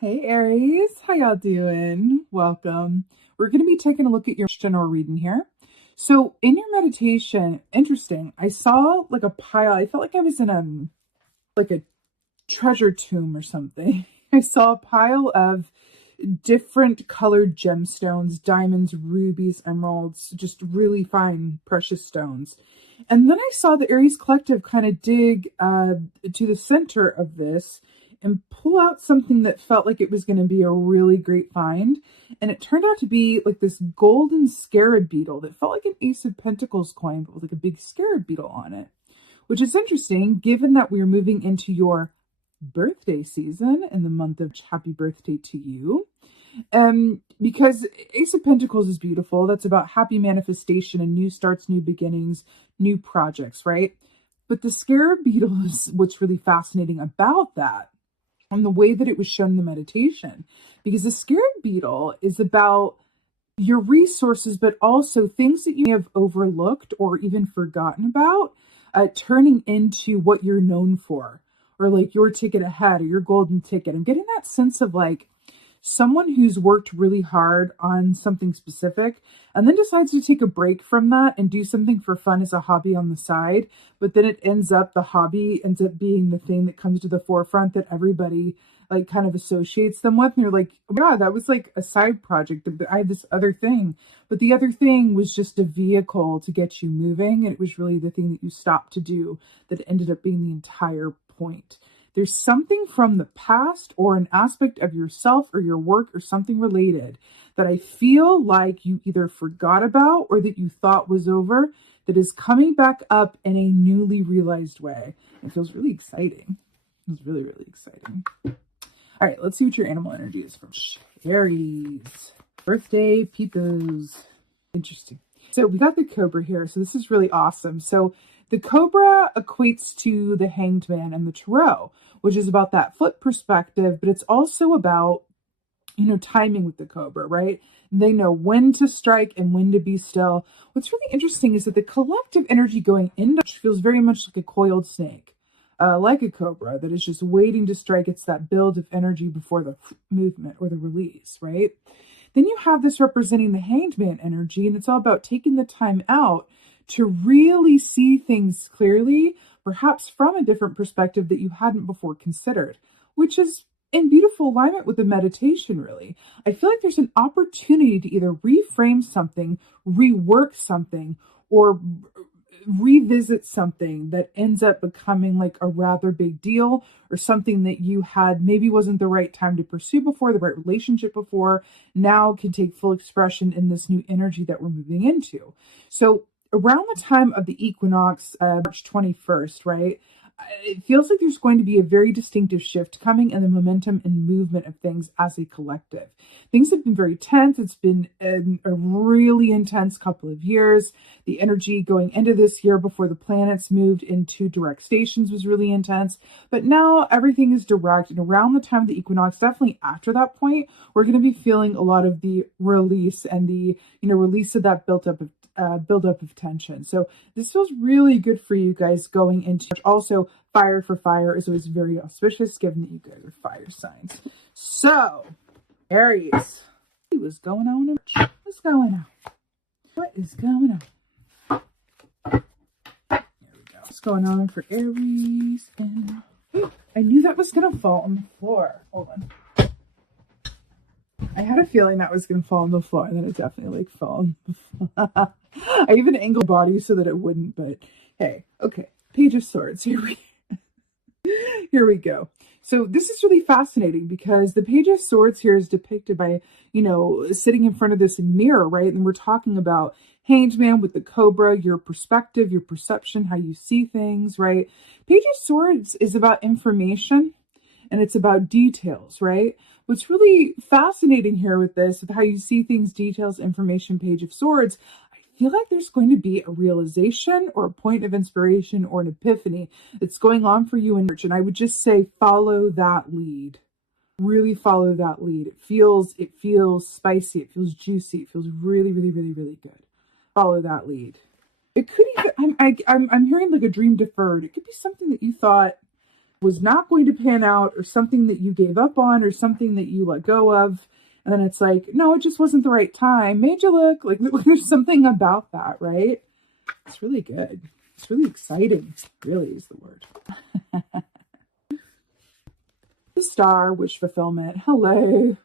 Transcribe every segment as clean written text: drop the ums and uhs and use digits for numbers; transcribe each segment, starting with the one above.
Hey Aries, how y'all doing? Welcome. We're going to be taking a look at your general reading here. So in your meditation, interesting, I saw like a pile. I felt like I was in a treasure tomb or something. I saw a pile of different colored gemstones, diamonds, rubies, emeralds, just really fine precious stones. And then I saw the Aries Collective kind of dig to the center of this and pull out something that felt like it was going to be a really great find. And it turned out to be like this golden scarab beetle that felt like an Ace of Pentacles coin, but with like a big scarab beetle on it, which is interesting given that we're moving into your birthday season in the month of happy birthday to you. Because Ace of Pentacles is beautiful. That's about happy manifestation and new starts, new beginnings, new projects, right? But the scarab beetle is what's really fascinating about that and the way that it was shown in the meditation. Because the scarab beetle is about your resources, but also things that you have overlooked or even forgotten about, turning into what you're known for, or like your ticket ahead or your golden ticket. I'm getting that sense of like someone who's worked really hard on something specific and then decides to take a break from that and do something for fun as a hobby on the side. But then the hobby ends up being the thing that comes to the forefront that everybody like kind of associates them with. And you're like, oh my God, that was like a side project. I had this other thing, but the other thing was just a vehicle to get you moving. And it was really the thing that you stopped to do that ended up being the entire point. There's something from the past or an aspect of yourself or your work or something related that I feel like you either forgot about or that you thought was over that is coming back up in a newly realized way. It feels really exciting. It feels really, really exciting. All right, let's see what your animal energy is from Aries. Birthday peepers. Interesting. So we got the Cobra here. So this is really awesome. So the Cobra equates to the Hanged Man and the Tarot, which is about that flip perspective, but it's also about, timing with the Cobra, right? They know when to strike and when to be still. What's really interesting is that the collective energy going into feels very much like a coiled snake, like a cobra that is just waiting to strike. It's that build of energy before the movement or the release, right? Then you have this representing the Hanged Man energy, and it's all about taking the time out to really see things clearly, perhaps from a different perspective that you hadn't before considered, which is in beautiful alignment with the meditation, really. I feel like there's an opportunity to either reframe something, rework something, or revisit something that ends up becoming like a rather big deal, or something that you had maybe wasn't the right time to pursue before, the right relationship before, now can take full expression in this new energy that we're moving into. So around the time of the equinox, March 21st, right? It feels like there's going to be a very distinctive shift coming in the momentum and movement of things as a collective. Things have been very tense. It's been a really intense couple of years. The energy going into this year before the planets moved into direct stations was really intense. But now everything is direct. And around the time of the equinox, definitely after that point, we're going to be feeling a lot of the release and the, release of that buildup of tension. So this feels really good for you guys going into. Also, fire for fire is always very auspicious given that you guys are fire signs. So Aries, what's going on? What's going on? What is going on? There we go. What's going on for Aries? And I knew that was gonna fall on the floor. Hold on. I had a feeling that was going to fall on the floor, and then it definitely fell on the floor. I even angled body so that it wouldn't, but hey, okay. Page of Swords. Here we go. So this is really fascinating because the Page of Swords here is depicted by, sitting in front of this mirror, right? And we're talking about Hanged Man with the Cobra, your perspective, your perception, how you see things, right? Page of Swords is about information and it's about details, right? What's really fascinating here with this, of how you see things, details, information, Page of Swords, I feel like there's going to be a realization or a point of inspiration or an epiphany that's going on for you in church. And I would just say, follow that lead. Really follow that lead. It feels spicy. It feels juicy. It feels really, really, really, really good. Follow that lead. It could even, I'm hearing like a dream deferred. It could be something that you thought was not going to pan out, or something that you gave up on, or something that you let go of. And then it's like, no, it just wasn't the right time. Made you look like there's something about that, right? It's really good. It's really exciting. Really is the word. The star, wish fulfillment. Hello.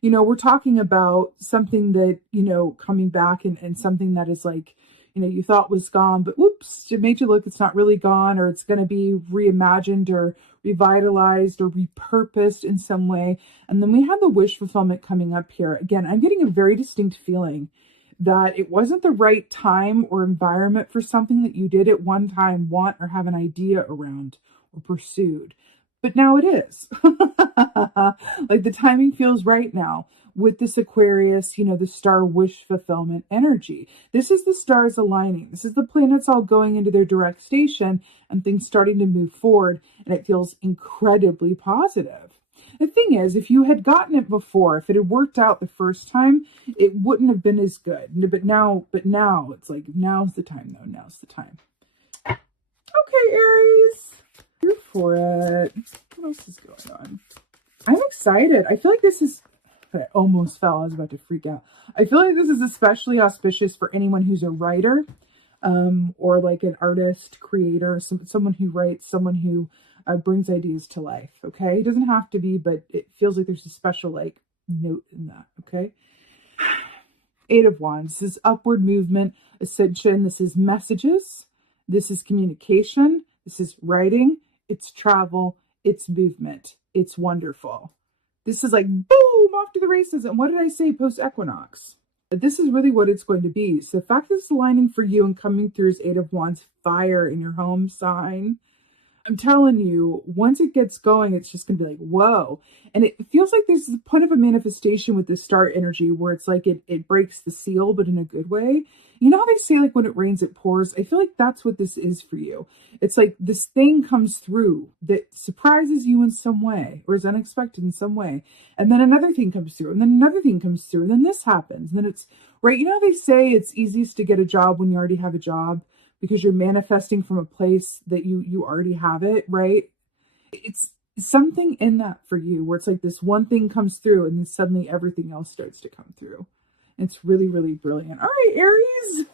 You know, we're talking about something that, you know, coming back, and something that is like, you know, you thought was gone, but whoops, it made you look, it's not really gone, or it's going to be reimagined or revitalized or repurposed in some way. And then we have the wish fulfillment coming up here. Again, I'm getting a very distinct feeling that it wasn't the right time or environment for something that you did at one time want or have an idea around or pursued. But now it is. Like the timing feels right now with this Aquarius, you know, the star wish fulfillment energy. This is the stars aligning. This is the planets all going into their direct station and things starting to move forward. And it feels incredibly positive. The thing is, if you had gotten it before, if it had worked out the first time, it wouldn't have been as good. But now it's like, now's the time though. Now's the time. Okay, Aries. Here for it. What else is going on? I'm excited. I feel like this is, I almost fell. I was about to freak out. I feel like this is especially auspicious for anyone who's a writer, or like an artist, creator, someone who writes, someone who brings ideas to life. Okay. It doesn't have to be, but it feels like there's a special like note in that. Okay. Eight of Wands. This is upward movement, ascension. This is messages. This is communication. This is writing. It's travel. It's movement. It's wonderful. This is like, boom, off to the races. And what did I say post-equinox? This is really what it's going to be. So the fact that it's aligning for you and coming through as Eight of Wands, fire in your home sign, I'm telling you, once it gets going, it's just going to be like, whoa. And it feels like there's a point of a manifestation with the star energy where it's like it breaks the seal, but in a good way. You know how they say, like, when it rains, it pours? I feel like that's what this is for you. It's like this thing comes through that surprises you in some way or is unexpected in some way. And then another thing comes through, and then another thing comes through, and then this happens. And then it's, right, you know how they say it's easiest to get a job when you already have a job? Because you're manifesting from a place that you already have it, right? It's something in that for you where it's like this one thing comes through and then suddenly everything else starts to come through. It's really, really brilliant. All right, Aries.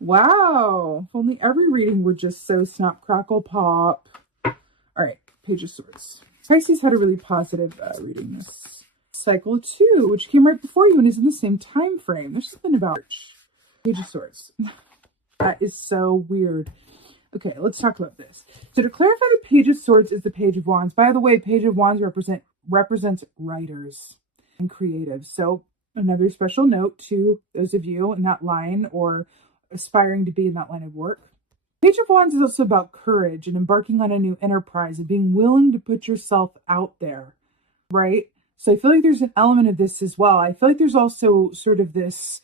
Wow. If only every reading were just so snap, crackle, pop. All right, Page of Swords. Pisces had a really positive reading this cycle too, which came right before you and is in the same time frame. There's something about Page of Swords. That is so weird. Okay, let's talk about this. So to clarify, the Page of Swords is the Page of Wands. By the way, Page of Wands represents writers and creatives. So another special note to those of you in that line or aspiring to be in that line of work. Page of Wands is also about courage and embarking on a new enterprise and being willing to put yourself out there, right? So I feel like there's an element of this as well. I feel like there's also sort of this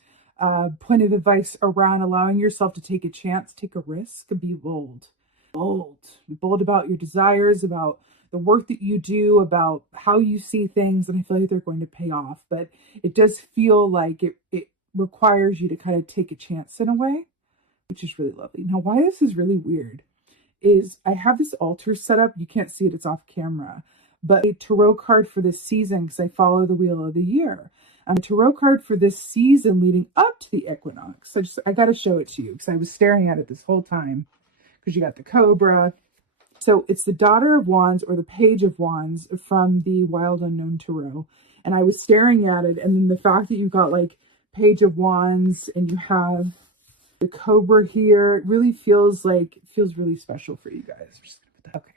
point of advice around allowing yourself to take a chance, take a risk, be bold. Be bold about your desires, about the work that you do, about how you see things, and I feel like they're going to pay off. But it does feel like it requires you to kind of take a chance in a way, which is really lovely. Now, why this is really weird is I have this altar set up. You can't see it, it's off camera. But a tarot card for this season, because I follow the Wheel of the Year. A tarot card for this season leading up to the equinox. So I got to show it to you because I was staring at it this whole time. Because you got the Cobra. So it's the Daughter of Wands or the Page of Wands from the Wild Unknown Tarot. And I was staring at it. And then the fact that you got like Page of Wands and you have the Cobra here, it really feels really special for you guys. Okay.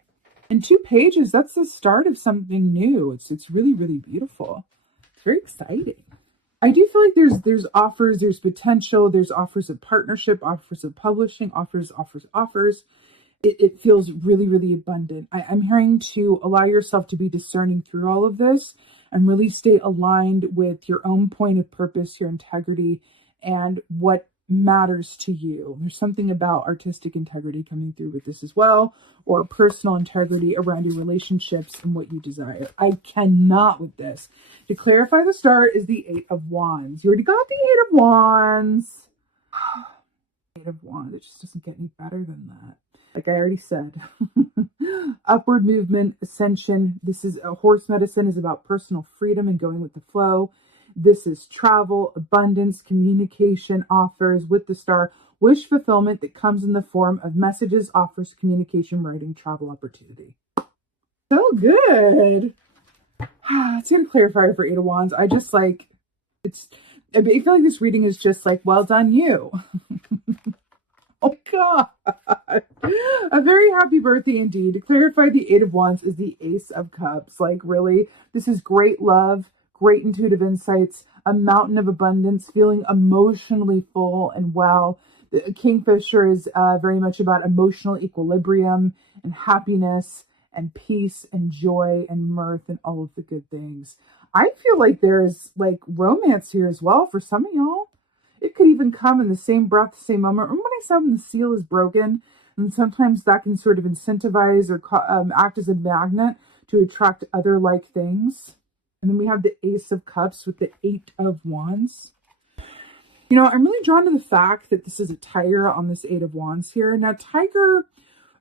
And 2 pages, that's the start of something new. It's really, really beautiful. It's very exciting. I do feel like there's offers, there's potential, there's offers of partnership, offers of publishing, offers. It feels really, really abundant. I'm hearing to allow yourself to be discerning through all of this and really stay aligned with your own point of purpose, your integrity, and what matters to you. There's something about artistic integrity coming through with this as well, or personal integrity around your relationships and what you desire. I cannot with this. To clarify, the start is the 8 of Wands. You already got the 8 of Wands. 8 of Wands. It just doesn't get any better than that. like I already said. Upward movement, ascension. This is a horse medicine is about personal freedom and going with the flow. This is travel, abundance, communication, offers with the star, wish fulfillment that comes in the form of messages, offers, communication, writing, travel opportunity. So good. It's going to clarify for Eight of Wands. I just like, I feel like this reading is just like, well done, you. Oh God. A very happy birthday indeed. To clarify, the Eight of Wands is the Ace of Cups. Like, really, this is great love, great intuitive insights, a mountain of abundance, feeling emotionally full and well. The Kingfisher is very much about emotional equilibrium and happiness and peace and joy and mirth and all of the good things. I feel like there's like romance here as well for some of y'all. It could even come in the same breath, same moment. Remember when I said when the seal is broken? And sometimes that can sort of incentivize or act as a magnet to attract other like things. And then we have the Ace of Cups with the Eight of Wands. You know, I'm really drawn to the fact that this is a tiger on this Eight of Wands here. Now, tiger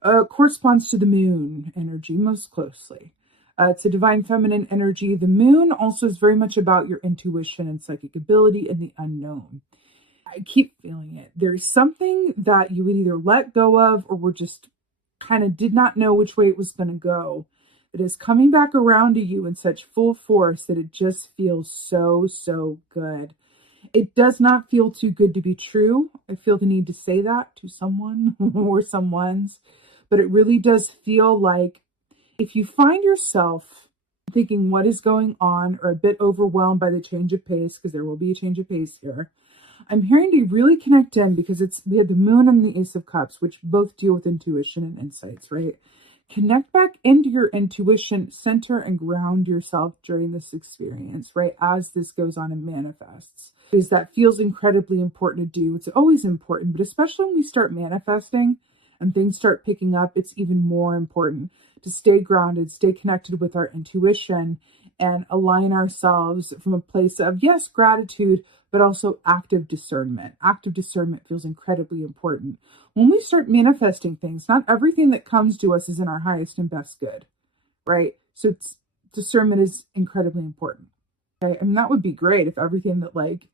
corresponds to the moon energy most closely. It's a divine feminine energy. The moon also is very much about your intuition and psychic ability and the unknown. I keep feeling it. There's something that you would either let go of or were just kind of did not know which way it was going to go. That is coming back around to you in such full force that it just feels so, so good. It does not feel too good to be true. I feel the need to say that to someone or someone's, but it really does feel like if you find yourself thinking what is going on or a bit overwhelmed by the change of pace, because there will be a change of pace here, I'm hearing to really connect in because we had the moon and the Ace of Cups, which both deal with intuition and insights, right? Connect back into your intuition, center and ground yourself during this experience, right? As this goes on and manifests. Because that feels incredibly important to do. It's always important, but especially when we start manifesting and things start picking up, it's even more important to stay grounded, stay connected with our intuition and align ourselves from a place of, yes, gratitude, but also active discernment. Active discernment feels incredibly important. When we start manifesting things, not everything that comes to us is in our highest and best good, right? So discernment is incredibly important, okay? And that would be great if everything that like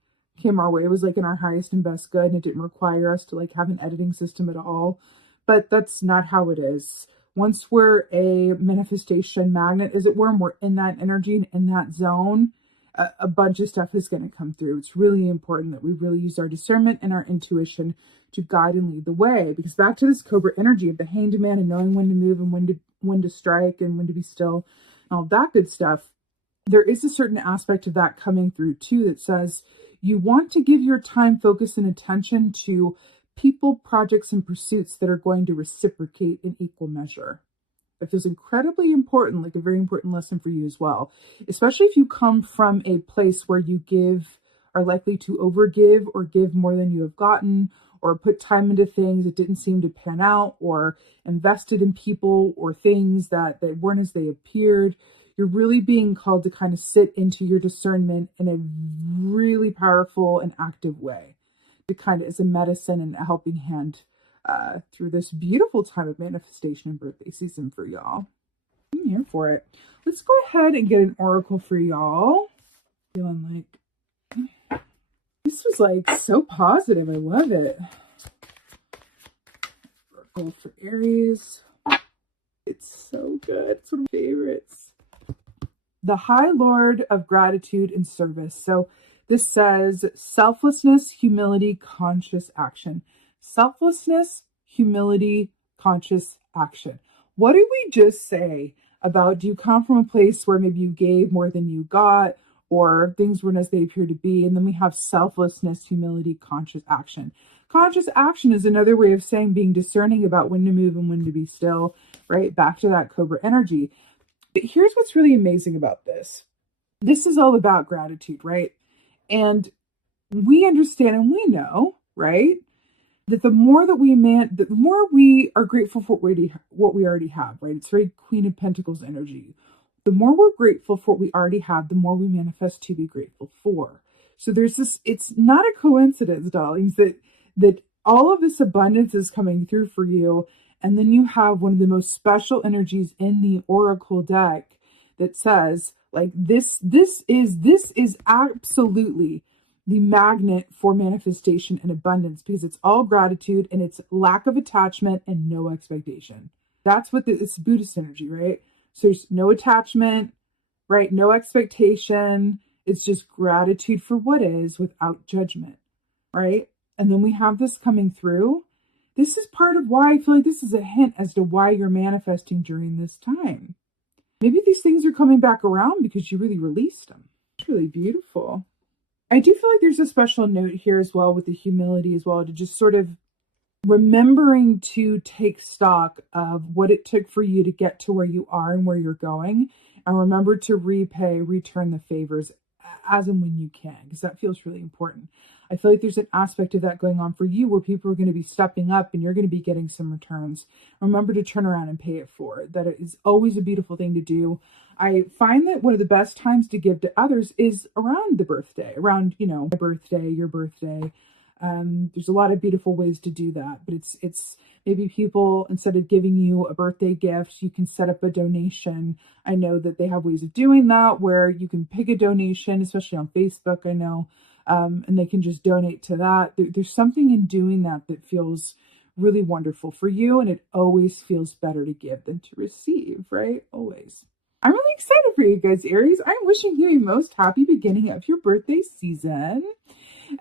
came our way was like in our highest and best good and it didn't require us to like have an editing system at all. But that's not how it is. Once we're a manifestation magnet, as it were, and we're in that energy and in that zone, a bunch of stuff is going to come through. It's really important that we really use our discernment and our intuition to guide and lead the way. Because back to this Cobra energy of the Hanged Man and knowing when to move and when to strike and when to be still and all that good stuff, there is a certain aspect of that coming through too that says you want to give your time, focus, and attention to people, projects, and pursuits that are going to reciprocate in equal measure. It feels incredibly important, like a very important lesson for you as well, especially if you come from a place where you are likely to overgive or give more than you have gotten, or put time into things that didn't seem to pan out, or invested in people or things that they weren't as they appeared. You're really being called to kind of sit into your discernment in a really powerful and active way, to kind of as a medicine and a helping hand through this beautiful time of manifestation and birthday season for y'all. I'm here for it. Let's go ahead and get an oracle for y'all. Feeling like this was like so positive. I love it. Oracle for Aries. It's so good. It's one of my favorites. The High Lord of Gratitude and Service. So this says selflessness, humility, conscious action. Selflessness, humility, conscious action. What did we just say about, do you come from a place where maybe you gave more than you got, or things weren't as they appear to be? And then we have selflessness, humility, conscious action. Conscious action is another way of saying being discerning about when to move and when to be still, right? Back to that Cobra energy. But here's what's really amazing about this. This is all about gratitude, right? And we understand and we know, right, that the more we are grateful for what we already have, right? It's very Queen of Pentacles energy. The more we're grateful for what we already have, the more we manifest to be grateful for. So there's this, it's not a coincidence, darlings, that all of this abundance is coming through for you. And then you have one of the most special energies in the Oracle deck that says, like, this is absolutely the magnet for manifestation and abundance, because it's all gratitude and it's lack of attachment and no expectation. That's what it's Buddhist energy, right? So there's no attachment, right? No expectation. It's just gratitude for what is without judgment, right? And then we have this coming through. This is part of why I feel like this is a hint as to why you're manifesting during this time. Maybe these things are coming back around because you really released them. It's really beautiful. I do feel like there's a special note here as well with the humility as well, to just sort of remembering to take stock of what it took for you to get to where you are and where you're going, and remember to return the favors as and when you can, because that feels really important. I feel like there's an aspect of that going on for you where people are going to be stepping up and you're going to be getting some returns. Remember to turn around and pay it forward. That is always a beautiful thing to do. I find that one of the best times to give to others is around the birthday, around, my birthday, your birthday. There's a lot of beautiful ways to do that, but it's maybe people, instead of giving you a birthday gift, you can set up a donation. I know that they have ways of doing that where you can pick a donation, especially on Facebook, I know, and they can just donate to that. There's something in doing that feels really wonderful for you, and it always feels better to give than to receive, right? Always. I'm really excited for you guys, Aries. I'm wishing you a most happy beginning of your birthday season.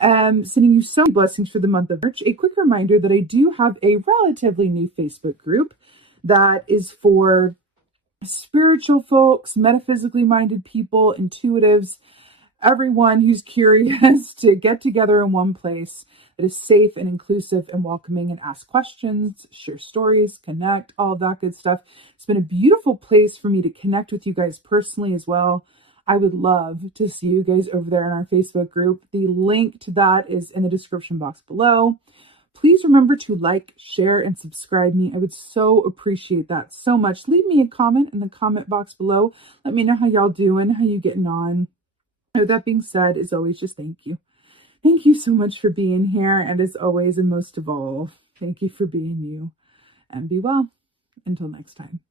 Sending you so many blessings for the month of March. A quick reminder that I do have a relatively new Facebook group that is for spiritual folks, metaphysically minded people, intuitives, everyone who's curious to get together in one place that is safe and inclusive and welcoming, and ask questions, share stories, connect, all of that good stuff. It's been a beautiful place for me to connect with you guys personally as well. I would love to see you guys over there in our Facebook group. The link to that is in the description box below. Please remember to like, share, and subscribe me. I would so appreciate that so much. Leave me a comment in the comment box below. Let me know how y'all doing, how you getting on. With that being said, as always, just thank you. Thank you so much for being here. And as always, and most of all, thank you for being you. And be well. Until next time.